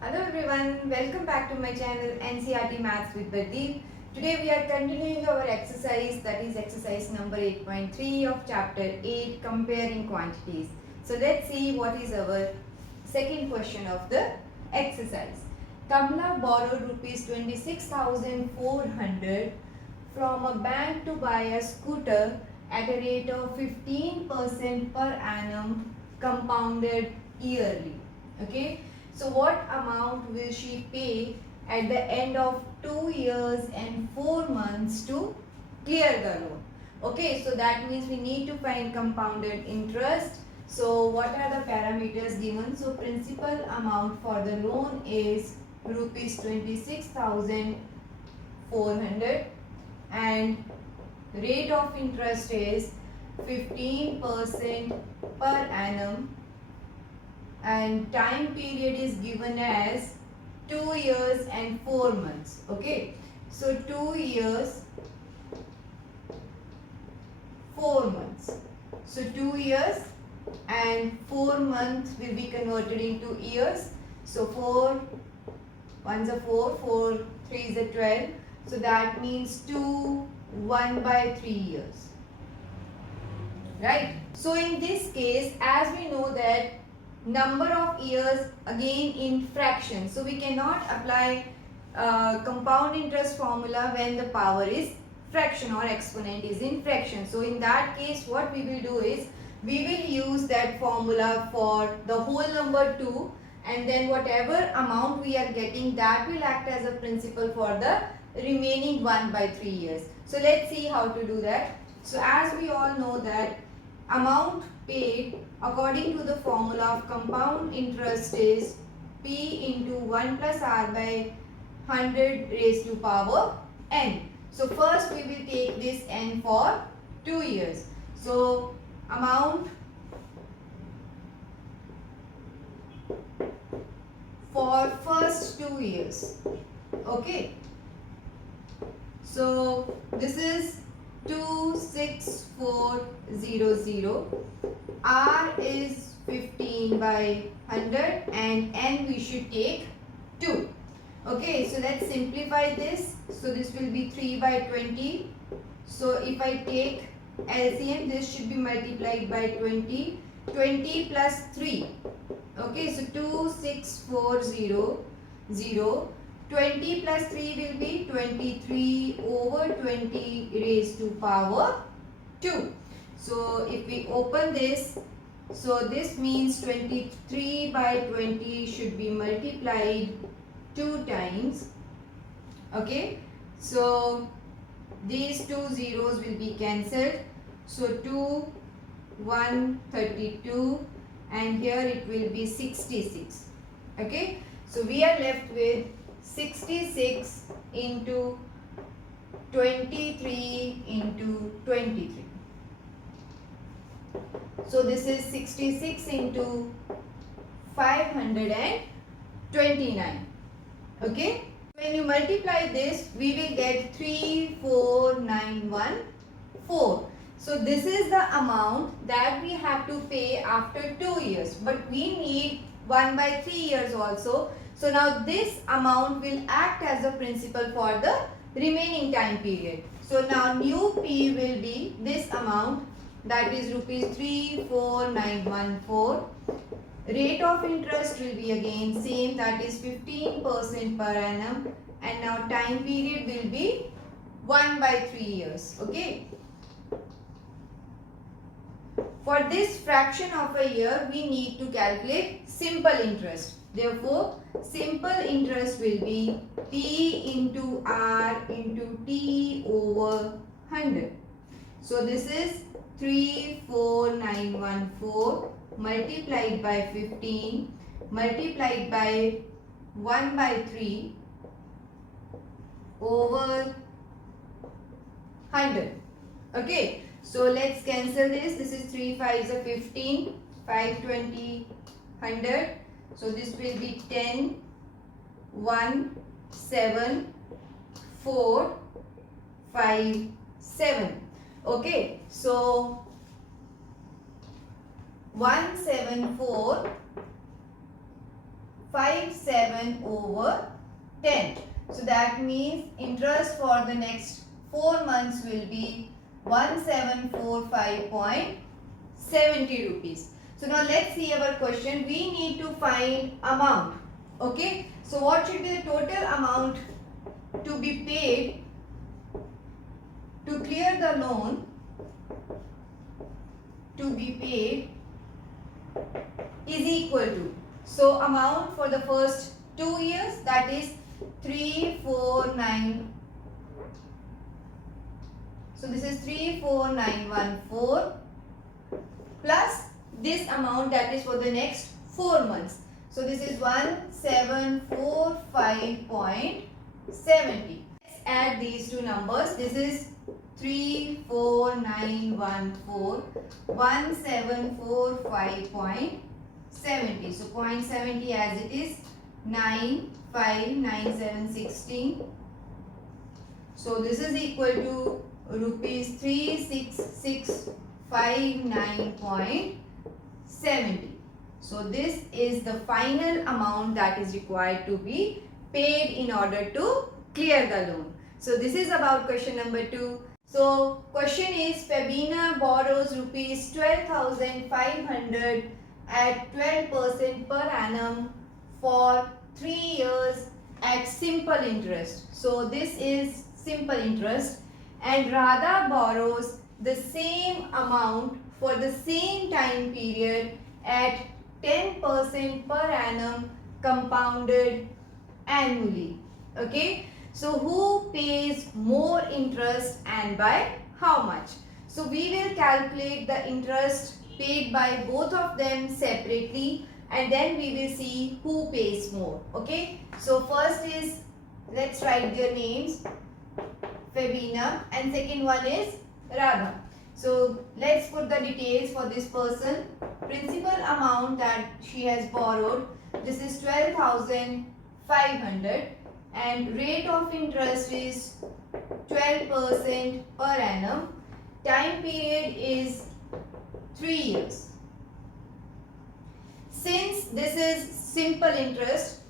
Hello everyone, welcome back to my channel NCRT Maths with Pradeep. Today we are continuing our exercise, that is exercise number 8.3 of chapter 8, comparing quantities. So let's see what is our second question of the exercise. Kamla borrowed rupees 26,400 from a bank to buy a scooter at a rate of 15% per annum compounded yearly. Okay. So what amount will she pay at the end of 2 years and 4 months to clear the loan? Okay, so that means we need to find compounded interest. So what are the parameters given? So principal amount for the loan is rupees 26,400 and rate of interest is 15% per annum and time period is given as 2 years and 4 months. Okay, so 2 years 4 months. So 2 years and 4 months will be converted into years. So 4 ones are 4, 4 3 is a 12. So that means 2 1 by 3 years. Right. So in this case, as we know that number of years again in fractions, so we cannot apply compound interest formula when the power is fraction or exponent is in fraction. So in that case what we will do is we will use that formula for the whole number 2 and then whatever amount we are getting, that will act as a principal for the remaining 1 by 3 years. So let's see how to do that. So as we all know that amount paid according to the formula of compound interest is P into 1 plus R by 100 raised to power n. So first we will take this n for 2 years. So amount for first 2 years. Okay. So this is 26400. R is 15 by 100 and n we should take 2. Okay, so let's simplify this. So this will be 3 by 20. So if I take LCM, this should be multiplied by 20. 20 plus 3. Okay, so 26400. 20 plus 3 will be 23 over 20 raised to power 2. So if we open this, so this means 23 by 20 should be multiplied 2 times. Okay, so these two zeros will be cancelled. So 2 132 and here it will be 66. Okay, so we are left with 66 into 23 into 23. So this is 66 into 529. Okay. When you multiply this, we will get 34914. So this is the amount that we have to pay after 2 years. But we need 1 by 3 years also. So now this amount will act as a principal for the remaining time period. So now new P will be this amount, that is rupees 34914. Rate of interest will be again same, that is 15% per annum, and now time period will be 1 by 3 years. Okay. For this fraction of a year, we need to calculate simple interest. Therefore, simple interest will be P into R into T over 100. So this is 34914 multiplied by 15 multiplied by 1 by 3 over 100. Okay, so let's cancel this. This is 3 5s are 15, 520, 100. So this will be 10, 1, 7, 4, 5, 7. Okay, so 174 57 over 10. So that means interest for the next 4 months will be 1745.70 rupees. So now let's see our question. We need to find amount. Okay. So what should be the total amount to be paid to clear the loan, to be paid is equal to. So amount for the first 2 years, that is 349. So this is 34914 plus this amount that is for the next 4 months. So this is 1745.70. Let's add these two numbers. This is 34914 1745.70. So 0.70 as it is 959716. So this is equal to rupees 36659.70. So this is the final amount that is required to be paid in order to clear the loan. So this is about question number 2. So question is, Febina borrows rupees 12,500 at 12% per annum for 3 years at simple interest. So this is simple interest, and Radha borrows the same amount for the same time period at 10% per annum compounded annually. Okay. So who pays more interest and by how much? So we will calculate the interest paid by both of them separately, and then we will see who pays more. Okay. So first is, let's write their names, Febina, and second one is Radha. So let's put the details for this person. Principal amount that she has borrowed, this is 12,500, and rate of interest is 12% per annum. Time period is 3 years. Since this is simple interest,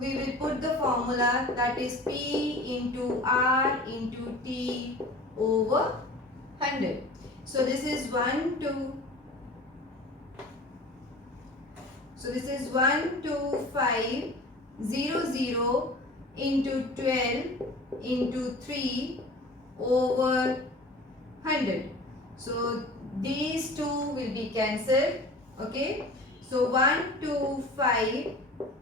we will put the formula, that is P into R into T over 100. So this is 1250 into 12 into 3 over 100. So these two will be cancelled. Okay. So 125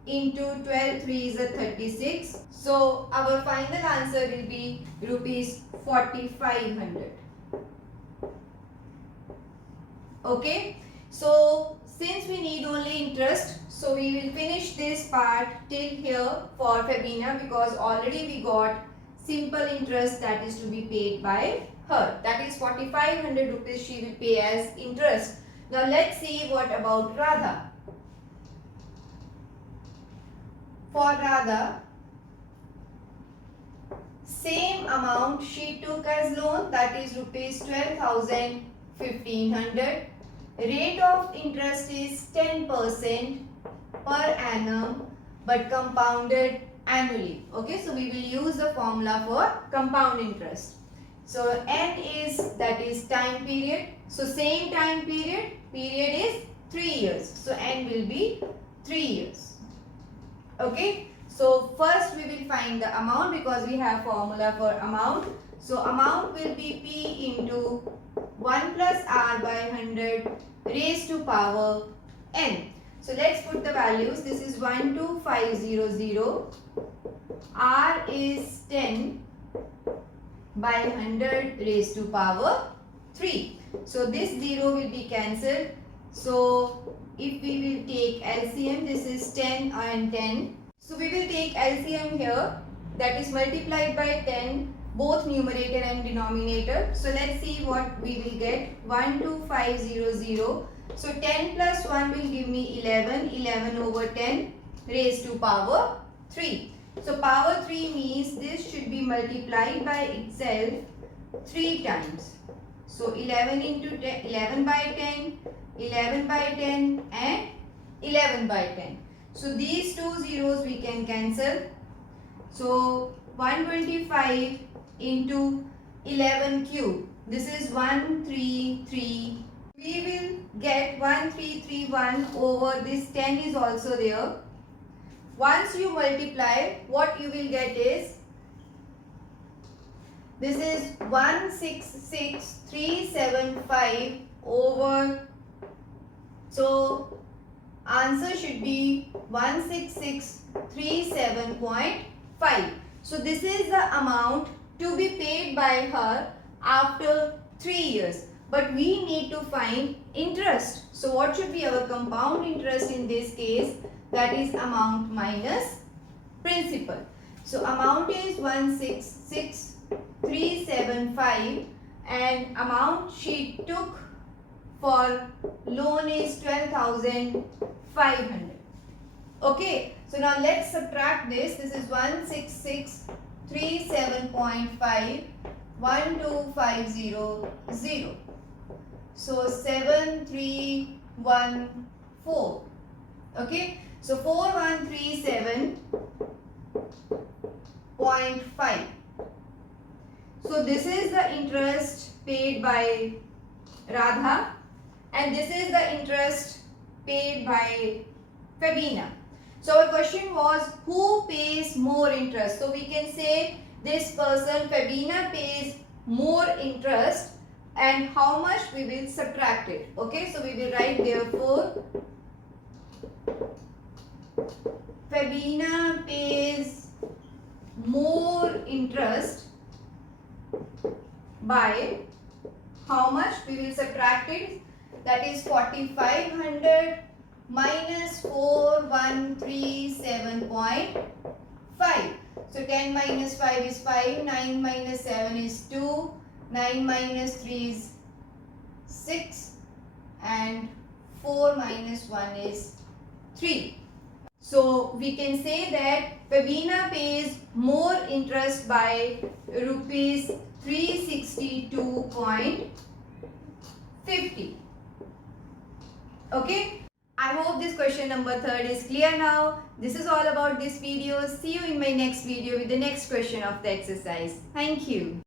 into 12, 3 is a 36. So our final answer will be rupees 4,500. Okay. So since we need only interest, so we will finish this part till here for Febina, because already we got simple interest that is to be paid by her. That is 4,500 rupees she will pay as interest. Now let's see what about Radha. For Radha, same amount she took as loan, that is rupees 12,1500. Rate of interest is 10% per annum but compounded annually. Okay, so we will use the formula for compound interest. So N is, that is time period. So same time period is 3 years. So N will be 3 years. Okay. So first we will find the amount, because we have formula for amount. So amount will be P into 1 plus R by 100 raised to power N. So let's put the values. This is 12500. R is 10 by 100 raised to power 3. So this 0 will be cancelled. So if we will take LCM, this is 10 and 10. So we will take LCM here, that is multiplied by 10, both numerator and denominator. So let's see what we will get. 12500. So 10 plus 1 will give me 11. 11 over 10 raised to power 3. So power 3 means this should be multiplied by itself 3 times. So 11 into 10, 11 by 10, 11 by 10 and 11 by 10. So these two zeros we can cancel. So 125 into 11 cube. This is 133. We will get 1331 over this 10 is also there. Once you multiply, what you will get is, this is 166375 over, so answer should be 16637.5. So this is the amount to be paid by her after 3 years. But we need to find interest. So what should be our compound interest in this case? That is amount minus principal. So amount is 166,375 and amount she took for loan is 12,500. Okay, so now let's subtract this. This is 16637.5, 12500. So 7314. Okay, so 4137.5. So this is the interest paid by Radha and this is the interest paid by Fabina. So our question was, who pays more interest? So we can say this person Fabina pays more interest, and how much we will subtract it. Okay, so we will write therefore Fabina pays more interest by how much we will subtract it, that is 4500 minus 4137.5. So 10 minus 5 is 5, 9 minus 7 is 2, 9 minus 3 is 6 and 4 minus 1 is 3. So we can say that Fabina pays more interest by rupees 362.50. Okay. I hope this question number 3 is clear now. This is all about this video. See you in my next video with the next question of the exercise. Thank you.